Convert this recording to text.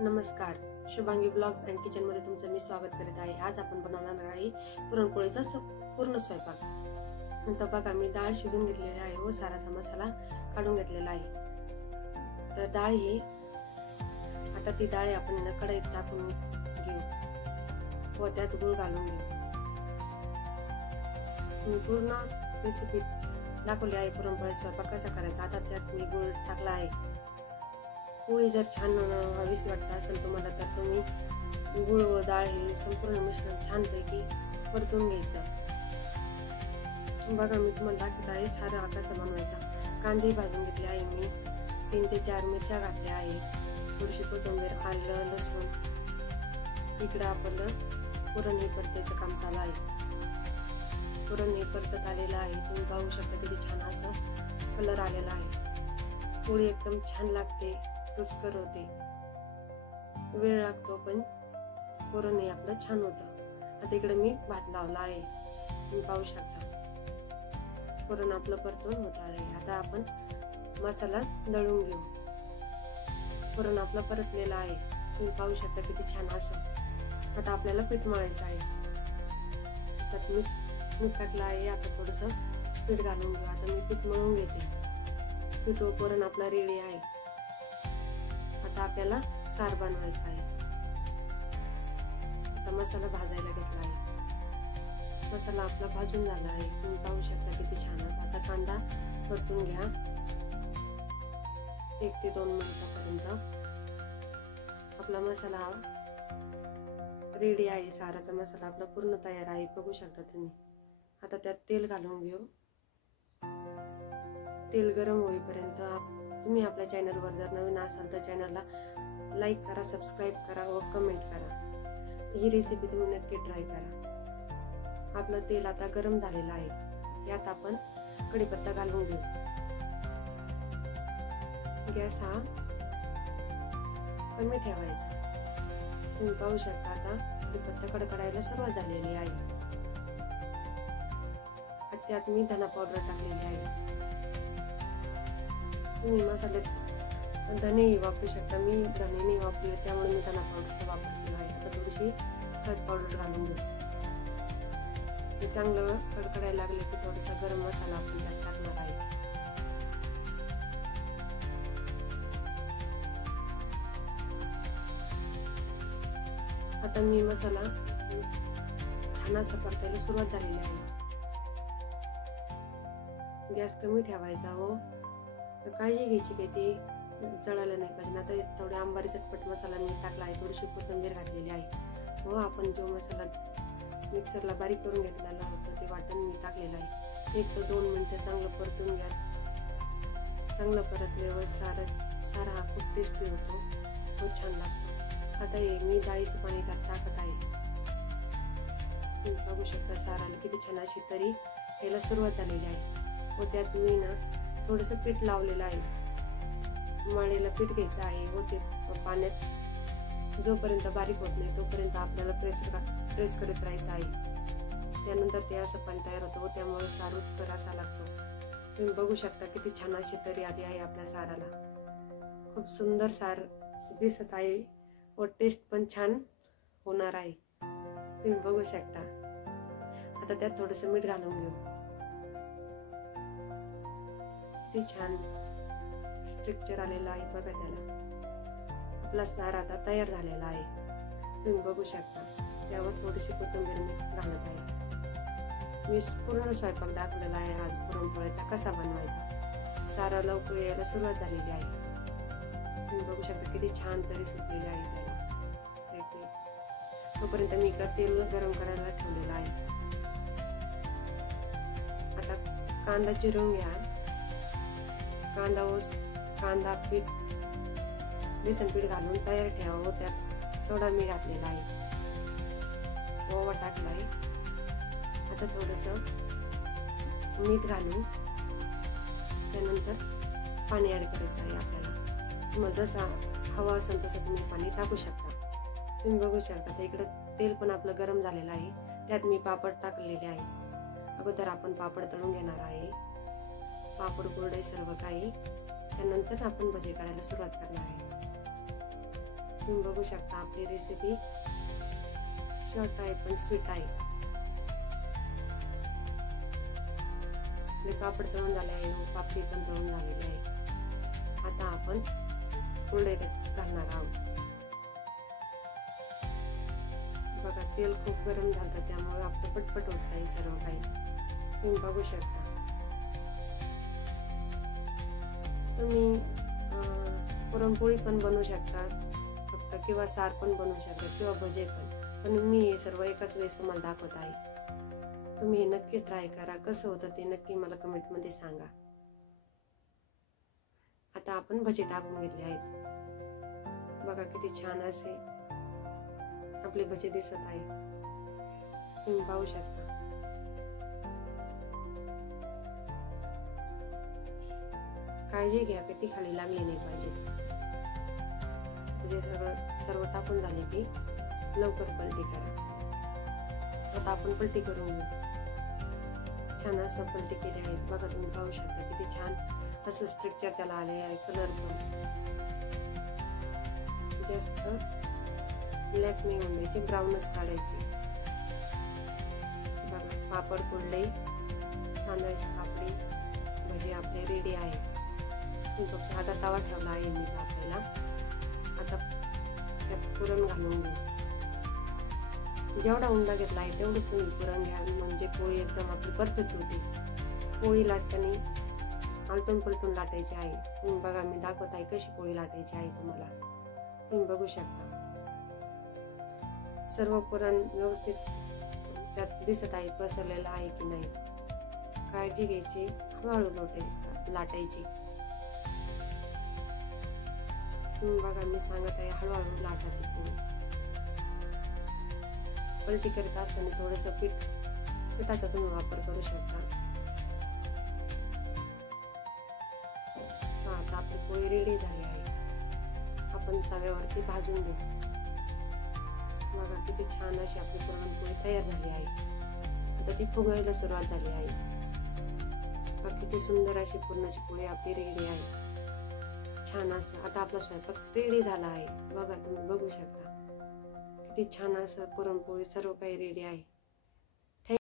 नमस्कार, Shubhangi blogs and kitchen मध्ये तुमचं मी स्वागत करीत आहे। आज आपण बनवणार आहे पुरणपोळीचा पूर्ण स्वयंपाक। आता बघा मी डाळ शिजून घेतलेली आहे व साराचा मसाला काढून घेतलेला आहे। तर डाळ ही आता ती डाळ आपण कढईत टाकून घेऊ व त्यात गूळ घालून घेऊ। मी पूर्ण रेसिपी दाखवली आहे पुरणपोळी स्वयंपाक कसा करायचा। आता त्यात मी गूळ टाकला आहे। पोळी जर छान हवीशी वाटत असेल तुम्हाला तर तुम्ही गूळ व डाळ हे संपूर्ण मिश्रण छानपैकी परतून घ्यायचं। बघा मी तुम्हाला दाखवत आहे सारा हा कसा बनवायचा। कांदे भाजून घेतले आहे मी, 3 ते 4 मिरच्या घातल्या आहे, थोडीशी कोथिंबीर, आलं, लसूण। इकडं आपलं पुरण हे परतायचं काम चालू आहे। पुरण हे परतत आलेलं आहे। तुम्ही पाहू शकता किती छान असं कलर आलेला आहे। पोळी एकदम छान लागते, रुचकर होते। वेळ लागतो पण पुरण हे आपलं छान होतं। आता इकडे मी भात लावला आहे, तुम्ही पाहू शकता पुरण आपलं परतून होत आहे। आता आपण मसाला दळून घेऊ। पुरण आपलं परतलेलं आहे, तुम्ही पाहू शकता किती छान असं। आता आपल्याला पीठ मळायचं आहे। त्यात मीठ टाकलं आहे। आता थोडंसं पीठ घालून घेऊ। आता मी पीठ मळून घेते। पीठ व पुरण आपलं रेडी आहे। आता आपल्याला सार बनवायचा आहे। आता मसाला भाजायला घेतला आहे। मसाला आपला भाजून झाला आहे, तुम्ही पाहू शकता किती छान असं। आता कांदा परतून घ्या 1 ते 2 मिनिटापर्यंत। आपला मसाला रेडी आहे। साराचा मसाला आपला पूर्ण तयार आहे, बघू शकता तुम्ही। आता त्यात तेल घालून घेऊ। तेल गरम होईपर्यंत तुम्ही आपल्या चॅनलवर जर नवीन असाल तर चॅनलला लाईक करा, सबस्क्राईब करा व कमेंट करा। ही रेसिपी तुम्ही नक्की ट्राय करा। आपलं तेल आता गरम झालेलं आहे। यात आपण कढीपत्ता घालून घेऊ। गॅस हा कमी ठेवायचा। तुम्ही पाहू शकता आता कढीपत्ता कडकडायला सुरुवात झालेली आहे। त्यात मी धना पावडर टाकलेली आहे। तुम्ही मसाल्यात धनेही वापरू शकता, मी धने नाही वापरले त्यामुळे मी धना पावडरचा वापर केला आहे। आता थोडीशी हळद पावडर घालून घेऊ। हे चांगलं कडकडायला लागले की थोडासा गरम मसाला आपण त्यात टाकणार आहे। आता मी मसाला छान असा परतायला सुरुवात झालेली आहे। गॅस कमी ठेवायचा व काळजी घ्यायची की ते जळालं नाही पाहिजे। आता थोडे अंबारी चटपट मसाला मी टाकला आहे, थोडीशी कोथिंबीर घातलेली आहे व आपण जो मसाला मिक्सरला बारीक करून घेतलेला होता ते वाटण मी टाकलेलं आहे। 1 ते 2 मिनिटं चांगलं परतून घ्या। चांगलं परतल्यावर सारा हा खूप टेस्टी होतो, खूप छान लागतो। आता हे मी डाळीचं पाणी त्यात टाकत आहे। तुम्ही बघू शकता साराला किती छान अशी तरी यायला सुरुवात झालेली आहे व त्यात मी थोडंसं पीठ लावलेलं आहे। मळलेलं पीठ घ्यायचं आहे व ते पाण्यात जोपर्यंत बारीक होत नाही तोपर्यंत आपल्याला प्रेस करत राहायचं आहे। त्यानंतर ते असं पाणी तयार होतं व त्यामुळे सार रुचकर असा लागतो। तुम्ही बघू शकता किती छान अशी तरी आली आहे आपल्या साराला। खूप सुंदर सार दिसत आहे व टेस्ट पण छान होणार आहे, तुम्ही बघू शकता। आता त्यात थोडंसं मीठ घालून घेऊ। ते छान स्ट्रक्चर आलेलं आहे बघा त्याला। आपला सार आता तयार झालेला आहे, तुम्ही बघू शकता। त्यावर थोडीशी कोथिंबीर मी घालत आहे। मी पूर्ण स्वयंपाक दाखवलेला आहे आज पुरणपोळीचा कसा बनवायचा। सारा लवकर यायला सुरुवात झालेली आहे। तुम्ही बघू शकता किती छान तरी सुटलेली आहे त्याला। तोपर्यंत मी इकडे तेल गरम करायला ठेवलेलं आहे। आता कांदा चिरून घ्या। कांदा पीठ बेसन पीठ घालून तयार ठेवा व त्यात सोडा मी घातलेला आहे, ओवा टाकला आहे। आता थोडंसं मीठ घालून त्यानंतर पाणी ऍड करायचं आहे आपल्याला। मग जसा हवा असेल तसं तुम्ही पाणी टाकू शकता। तुम्ही बघू शकता इकडं तेल पण आपलं गरम झालेलं आहे। त्यात मी पापड टाकलेले आहे। अगोदर आपण पापड तळून घेणार आहे। पापड कुरडई सर्व काही त्यानंतर आपण भजी काढायला सुरुवात करणार आहे। तुम्ही बघू शकता आपली रेसिपी शॉर्ट आहे पण स्वीट आहे. आपले पापड तळून झाले आहे, पापडी पण तळून झालेली आहे. आता आपण कुरडई घालणार आहोत. बघा तेल खूप गरम झालं त्यामुळे आपलं पटपट होत आहे सर्व काही. तुम्ही बघू शकता. तुम्ही पुरणपोळी पण बनवू शकता फक्त, किंवा सार पण बनवू शकता, किंवा भजे पण मी हे सर्व एकाच वेळेस तुम्हाला दाखवत आहे. तुम्ही हे नक्की ट्राय करा. कसं होतं ते नक्की मला कमेंट मध्ये सांगा. आता आपण भजे टाकून घेतले आहेत. बघा किती छान असे आपले भजे दिसत आहे. तुम्ही पाहू शकता. काळजी घ्या की ती खाली लागली नाही पाहिजे. म्हणजे सर्व टाकून झाले की लवकर पलटी करा. आता आपण पलटी करून घेऊ. छान असं पलटी केले आहेत. बघा तुम्ही पाहू शकता किती छान असं स्ट्रक्चर त्याला आले आहे. कलर पण जास्त ब्लॅक नाही होऊन द्यायचे, ब्राऊनच काढायचे. बघा पापड, कुरडई, तांदळाची पापडी, भजी आपले रेडी आहे. आता तवा ठेवला आहे मी आपल्याला. आता त्यात पुरण घालून घेऊ. जेवढा उंडा घेतला आहे तेवढंच तुम्ही पुरण घ्या, म्हणजे पोळी एकदम आपली परफेक्ट होते. पोळी लाटताना आलटून पलटून लाटायची आहे. तुम्ही बघा मी दाखवत आहे कशी पोळी लाटायची आहे तुम्हाला. तुम्ही बघू शकता. सर्व पुरण व्यवस्थित त्यात दिसत आहे पसरलेलं आहे की नाही. काळजी घ्यायची, हळूहळू लाटायची. तुम्ही बघा मी सांगत आहे हळूहळू लाटा ती पोळी. पलटी करत असताना थोडस पिठाचा तुम्ही वापर करू शकता. आता आपली पोळी रेडी झाली आहे. आपण तव्यावरती भाजून घेऊ. बघा किती छान अशी आपली पुरणपोळी तयार झाली आहे. आता ती फुगायला सुरुवात झाली आहे. बघा किती सुंदर अशी पुरणाची पोळी आपली रेडी आहे. छान असं आता आपला स्वयंपाक रेडी झाला आहे. बघा तुम्ही बघू शकता किती छान असं पुरणपोळी सर्व काही रेडी आहे.